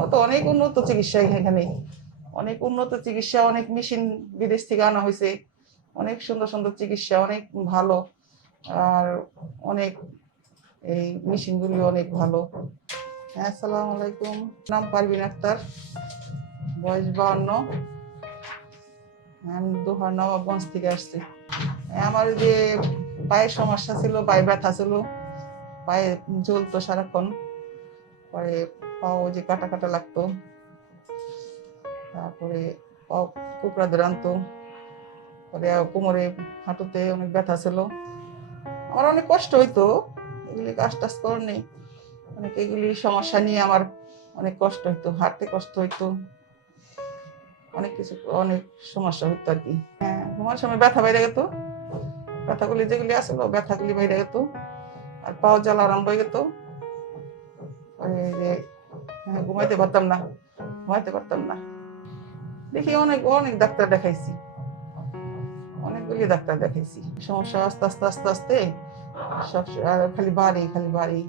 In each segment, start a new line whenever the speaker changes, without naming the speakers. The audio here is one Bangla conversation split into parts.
উন্নত অনেক উন্নত চিকিৎসা এখানে। অনেক উন্নত চিকিৎসা, অনেক মেশিন বিদেশ থেকে আনা হয়েছে। অনেক সুন্দর সুন্দর চিকিৎসা, অনেক ভালো। আর অনেক এই মেশিনগুলি অনেক ভালো। আসসালামু আলাইকুম। নাম পারবিন আক্তার, বয়স বাউন্ন। আমি দোহার নবাবগঞ্জ থেকে আসছি। আমার যে পায়ের সমস্যা ছিল, পায়ে ব্যথা ছিল, পায়ে জ্বলতো সারাক্ষণ। পরে পাও যে কাটা কাটা লাগতো। তারপরে পাও কুকড়া দৌড়ানতো পরে কোমরে হাঁটুতে অনেক ব্যথা ছিল। আমার অনেক কষ্ট হইতো। এগুলি কাজ টাজ করেনি অনেক এগুলি সমস্যা নিয়ে আমার অনেক কষ্ট হইতো হাঁটতে কষ্ট হইতো। অনেক কিছু অনেক সমস্যা হইতো আর কি। হ্যাঁ ঘুমার সময় ব্যথা বাইরে গেত। ব্যথাগুলি যেগুলি আসলো ব্যথাগুলি বাইরে গেত। আর পাও জ্বালা আরম্ভ হয়ে হ্যাঁ, ঘুমাইতে পারতাম না। ঘুমাইতে পারতাম না। দেখি অনেক অনেক ডাক্তার দেখাইছি। অনেকগুলি ডাক্তার দেখাইছি। সমস্যা আস্তে আস্তে আস্তে আস্তে সব খালি বাড়ি খালি বাড়ি।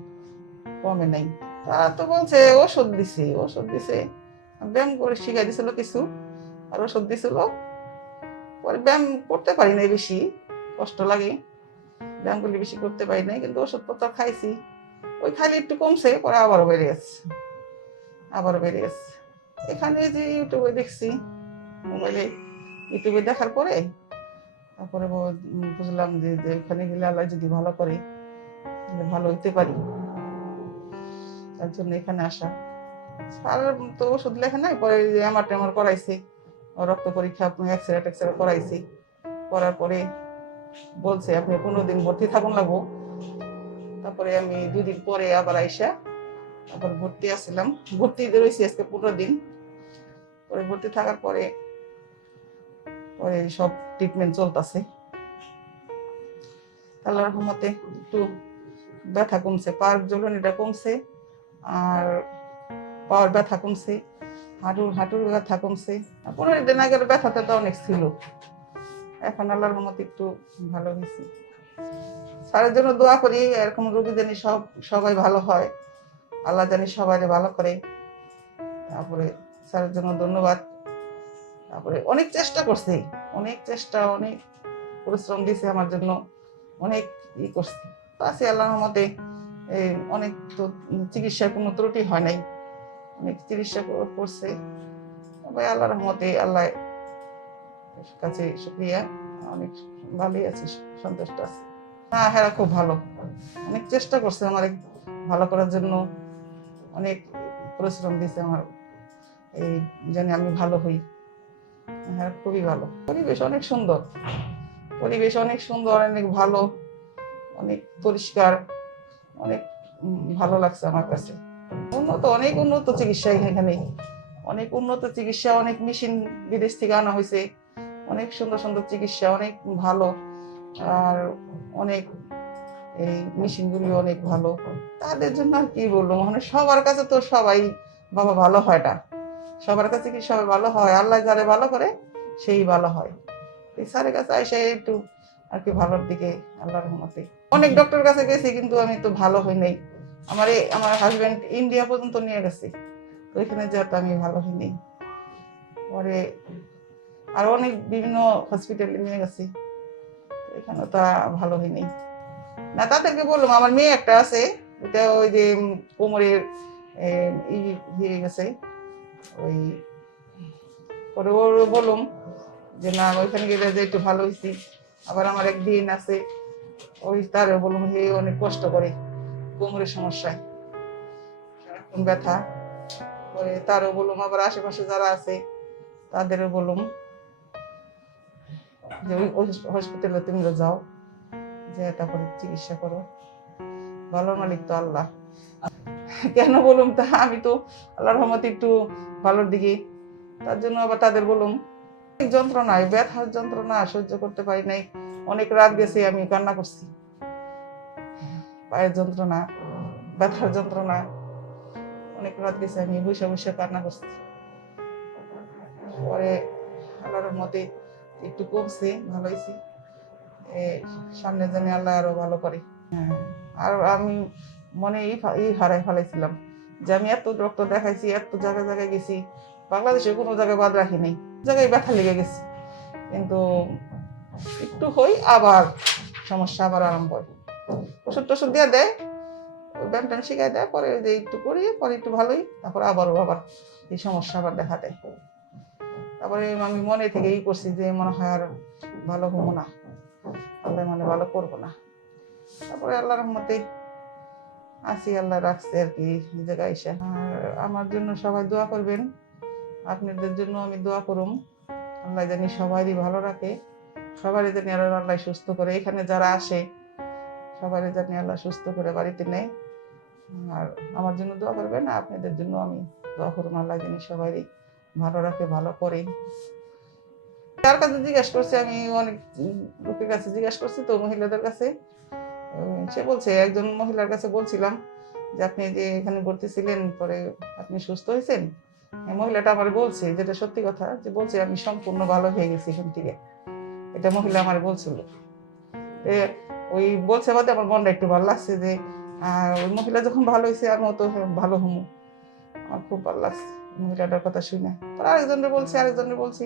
কমে নাই। তারা তো বলছে, ওষুধ দিছে ওষুধ দিছে। ব্যায়াম করে শিখাই দিছিল কিছু, আর ওষুধ দিছিল। পরে ব্যায়াম করতে পারি নাই বেশি, কষ্ট লাগে। ব্যায়ামগুলি বেশি করতে পারি নাই, কিন্তু ওষুধপত্র খাইছি। ওই খালি একটু কমছে, পরে আবারও বেড়ে গেছে আবারও বেড়ে গেছে। এখানে যে ইউটিউবে দেখছি, মোবাইলে ইউটিউবে দেখার পরে, তারপরে বুঝলাম যে এখানে গেলে আল্লাহ যদি ভালো করে ভালো হইতে পারি। তার জন্য এখানে আসা। আর তো ওষুধ লেখা নাই, পরে আমার টেমার করাইছে। রক্ত পরীক্ষা এক্সরে টেক্সরে করাইছি। করার পরে বলছে, আপনি পনেরো দিন ভর্তি থাকুন লাগবো। তারপরে আমি দুদিন পরে আবার আইসা আবার ভর্তি আসছিলাম। ভর্তি রয়েছি আজকে পনেরো দিন। পরে ভর্তি থাকার পরে পরে সব ট্রিটমেন্ট চলতেছে। আল্লাহর রহমতে একটু ব্যথা কমছে, পার জ্বলনিটা কমছে আর পাওয়ার ব্যথা কমছে, হাঁটুর হাঁটুর ব্যথা কমছে। পনেরো দিন আগের ব্যথাটা তো অনেক ছিল। এখন আল্লাহর রহমতে একটু ভালো হয়েছে। স্যারের জন্য দোয়া করি, এরকম রোগী জানি সব, সবাই ভালো হয়। আল্লাহ জানি সবাই ভালো করে। তারপরে স্যারের জন্য ধন্যবাদ। তারপরে অনেক চেষ্টা করছে। অনেক চেষ্টা, অনেক পরিশ্রম দিয়েছে আমার জন্য। অনেক ই করছে। আছে আল্লাহর মতে অনেক তো চিকিৎসার কোনো ত্রুটি হয় নাই। অনেক চিকিৎসা করছে। তবে আল্লাহর রহমতে, আল্লাহ কাছে শুক্রিয়া। অনেক ভালোই আছি, সন্তুষ্ট আছি। না হ্যাঁ খুব ভালো। অনেক চেষ্টা করছে আমার ভালো করার জন্য। অনেক পরিশ্রম দিয়েছে আমার। এই জানি আমি ভালো হই। হ্যাঁ খুবই ভালো। পরিবেশ অনেক সুন্দর। পরিবেশ অনেক সুন্দর, অনেক ভালো, অনেক পরিষ্কার, অনেক ভালো লাগছে আমার কাছে। উন্নত, অনেক উন্নত চিকিৎসা এখানে। অনেক উন্নত চিকিৎসা, অনেক মেশিন বিদেশ থেকে আনা হয়েছে অনেক সুন্দর সুন্দর চিকিৎসা, অনেক ভালো। আর অনেক এই মেশিনগুলি অনেক ভালো। তাদের জন্য আর কি বলব? মানে সবার কাছে তো সবাই বাবা ভালো হয় না। সবার কাছে কি সবাই ভালো হয়? আল্লাহ যারে ভালো করে সেই ভালো হয়। এই স্যারের কাছে এসে একটু আর কি ভালোর দিকে আল্লাহর রহমতে। অনেক ডক্টর কাছে গেছি কিন্তু আমি তো ভালো হই নাই। আমার আমার হাজবেন্ড ইন্ডিয়া পর্যন্ত নিয়ে গেছে। তো এখানে যেহেতু আমি ভালো হইনি পরে আর অনেক বিভিন্ন হসপিটালে নিয়ে গেছি। এখানে তো ভালো হয়নি না, তাদেরকে বললাম, আমার মেয়ে একটা আছে এটা ওই যে কোমরের ই হয়ে গেছে, ওই, পরে বললাম যে, না ওইখানে গেলে যে একটু ভালো হয়েছি আবার আমার এক দিন আছে, ওই তারও বললাম, হে, অনেক কষ্ট করে, কোমরের সমস্যায়, সারাক্ষণ ব্যথা। পরে তারও বললাম, আবার আশেপাশে যারা আছে, তাদেরও বললাম যে, ওই হসপিটালে তুমি যাও। যে তারপরে চিকিৎসা করো। ভালো মালিক তো আল্লাহ। কেন তা? আমি তো আল্লাহর একটু ভালোর দিকে তার জন্য আবার তাদের ব্যথার যন্ত্রণা, সহ্য করতে পারি নাই। অনেক রাত গেছে, আমি কান্না করছি। পায়ের যন্ত্রণা, ব্যথার যন্ত্রণা। অনেক রাত গেছে, আমি বসে বসে কান্না করছি। পরে আল্লাহর মতে একটু কমছে, ভালো হয়েছি। সামনে জানি আল্লাহ আরও ভালো করে। হ্যাঁ। আর আমি মনে এই এই হারাই ফেলাইছিলাম যে আমি এত ডক্টর দেখাইছি এত জায়গায় জায়গায় গেছি। বাংলাদেশে কোনো জায়গায় বাদ রাখি নাই জায়গায় ব্যথা লেগে গেছি। কিন্তু একটু হই আবার সমস্যা আবার আরম্ভ হয়। ওষুধ টষুধ দিয়ে দেয় ব্যায়াম ট্যাম শিখাই দেয় পরে যে একটু করি পরে একটু ভালোই তারপর আবারও আবার এই সমস্যা আবার দেখা দেয়। তারপরে আমি মনে থেকে ই করছি যে মনে হয় আর ভালো হব না। আল্লাহ মানে ভালো করব না। তারপরে আল্লাহ রহমতে আসি, আল্লাহ রাখছে আর কি জায়গায় এসে আর আমার জন্য সবাই দোয়া করবেন, আপনাদের জন্য আমি দোয়া করুম। আল্লাহ জানি সবারই ভালো রাখে, সবারই জানি আল্লাহ আল্লাহ সুস্থ করে। এখানে যারা আসে, সবারই জানি আল্লাহ সুস্থ করে বাড়িতে নেয়। আর আমার জন্য দোয়া করবেন আপনাদের জন্য আমি দোয়া করুন আল্লাহ জানি সবারই ভালো রাখে, ভালো করে। যার কাছে জিজ্ঞেস করছি আমি অনেক লোকের কাছে জিজ্ঞেস করছি তো মহিলাদের কাছে। সে বলছে একজন মহিলার কাছে বলছিলাম যে আপনি যে এখানে ভর্তি ছিলেন পরে আপনি সুস্থ হয়েছেন? মহিলাটা আমার বলছে যেটা সত্যি কথা যে বলছে আমি সম্পূর্ণ ভালো হয়ে গেছি এখান থেকে। এটা মহিলা আমার বলছিল। ওই বলছে বাদে আমার মনটা একটু ভালো লাগছে যে ওই মহিলা যখন ভালো হয়েছে আমিও তো হ্যাঁ, ভালো হমু। আমার খুব ভালো লাগছে মহিলাটার কথা শুনে। তারা আরেকজনকে বলছে আরেকজনকে বলছি